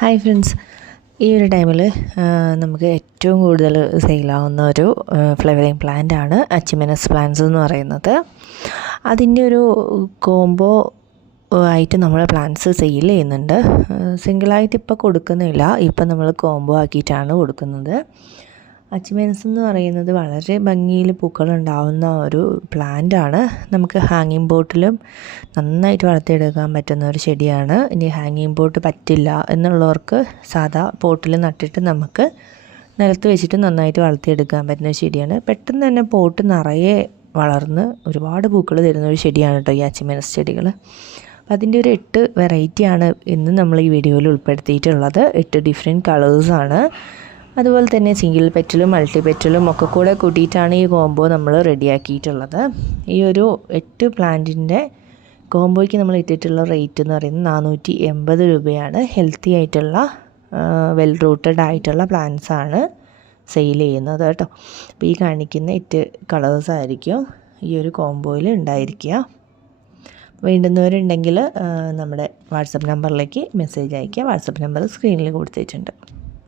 Hi friends. ഈ ഒരു ടൈമിൽ നമുക്ക് ഏറ്റവും കൂടുതൽ സെയിലാവുന്ന ഒരു ഫ്ലവറിങ് പ്ലാന്റ് ആണ് അച്ചിമെനസ് പ്ലാന്റ്സ് എന്ന് പറയുന്നത്. അതിന്റെ ഒരു കോംബോ ആയിട്ട് നമ്മൾ പ്ലാന്റ്സ് സെയിൽ ചെയ്യുന്നുണ്ട്. സിംഗിളായിട്ട് ഇപ്പോൾ കൊടുക്കുന്നില്ല. ഇപ്പം നമ്മൾ കോംബോ ആക്കിയിട്ടാണ് കൊടുക്കുന്നത്. അച്ചിമെൻസ് എന്ന് പറയുന്നത് വളരെ ഭംഗിയിൽ പൂക്കളുണ്ടാവുന്ന ഒരു പ്ലാന്റ് ആണ് നമുക്ക് ഹാങ്ങിങ് ബോട്ടിലും നന്നായിട്ട് വളർത്തിയെടുക്കാൻ പറ്റുന്ന ഒരു ചെടിയാണ്. ഇനി ഹാങ്ങിങ് ബോട്ട് പറ്റില്ല എന്നുള്ളവർക്ക് സാധാ പോട്ടിൽ നട്ടിട്ട് നമുക്ക് നിലത്ത് വെച്ചിട്ട് നന്നായിട്ട് വളർത്തിയെടുക്കാൻ പറ്റുന്ന ഒരു ചെടിയാണ്. പെട്ടെന്ന് തന്നെ പോട്ട് നിറയെ വളർന്ന് ഒരുപാട് പൂക്കൾ തരുന്ന ഒരു ചെടിയാണ് കേട്ടോ ഈ അച്ചിമെനസ് ചെടികൾ. അപ്പം അതിന്റെ ഒരു എട്ട് വെറൈറ്റിയാണ് ഇന്ന് നമ്മൾ ഈ വീഡിയോയിൽ ഉൾപ്പെടുത്തിയിട്ടുള്ളത്. എട്ട് ഡിഫറെന്റ് കളേഴ്സാണ് അതുപോലെ തന്നെ സിംഗിൾ പെറ്റലും മൾട്ടി പെറ്റലും ഒക്കെ കൂടെ കൂട്ടിയിട്ടാണ് ഈ കോംബോ നമ്മൾ റെഡിയാക്കിയിട്ടുള്ളത് ഈ ഒരു എട്ട് പ്ലാന്റിന്റെ കോംബോയ്ക്ക് നമ്മൾ ഇട്ടിട്ടുള്ള റേറ്റ് എന്ന് പറയുന്നത് നാനൂറ്റി എൺപത് രൂപയാണ്. ഹെൽത്തി ആയിട്ടുള്ള വെൽ റൂട്ടഡ് ആയിട്ടുള്ള പ്ലാന്റ്സ് ആണ് സെയിൽ ചെയ്യുന്നത് കേട്ടോ. അപ്പോൾ ഈ കാണിക്കുന്ന എട്ട് കളേഴ്സ് ആയിരിക്കും ഈ ഒരു കോംബോയിൽ ഉണ്ടായിരിക്കുക. വേണ്ടുന്നവരുണ്ടെങ്കിൽ നമ്മുടെ വാട്സപ്പ് നമ്പറിലേക്ക് മെസ്സേജ് അയയ്ക്കുക വാട്സപ്പ് നമ്പർ സ്ക്രീനിൽ കൊടുത്തിട്ടുണ്ട്.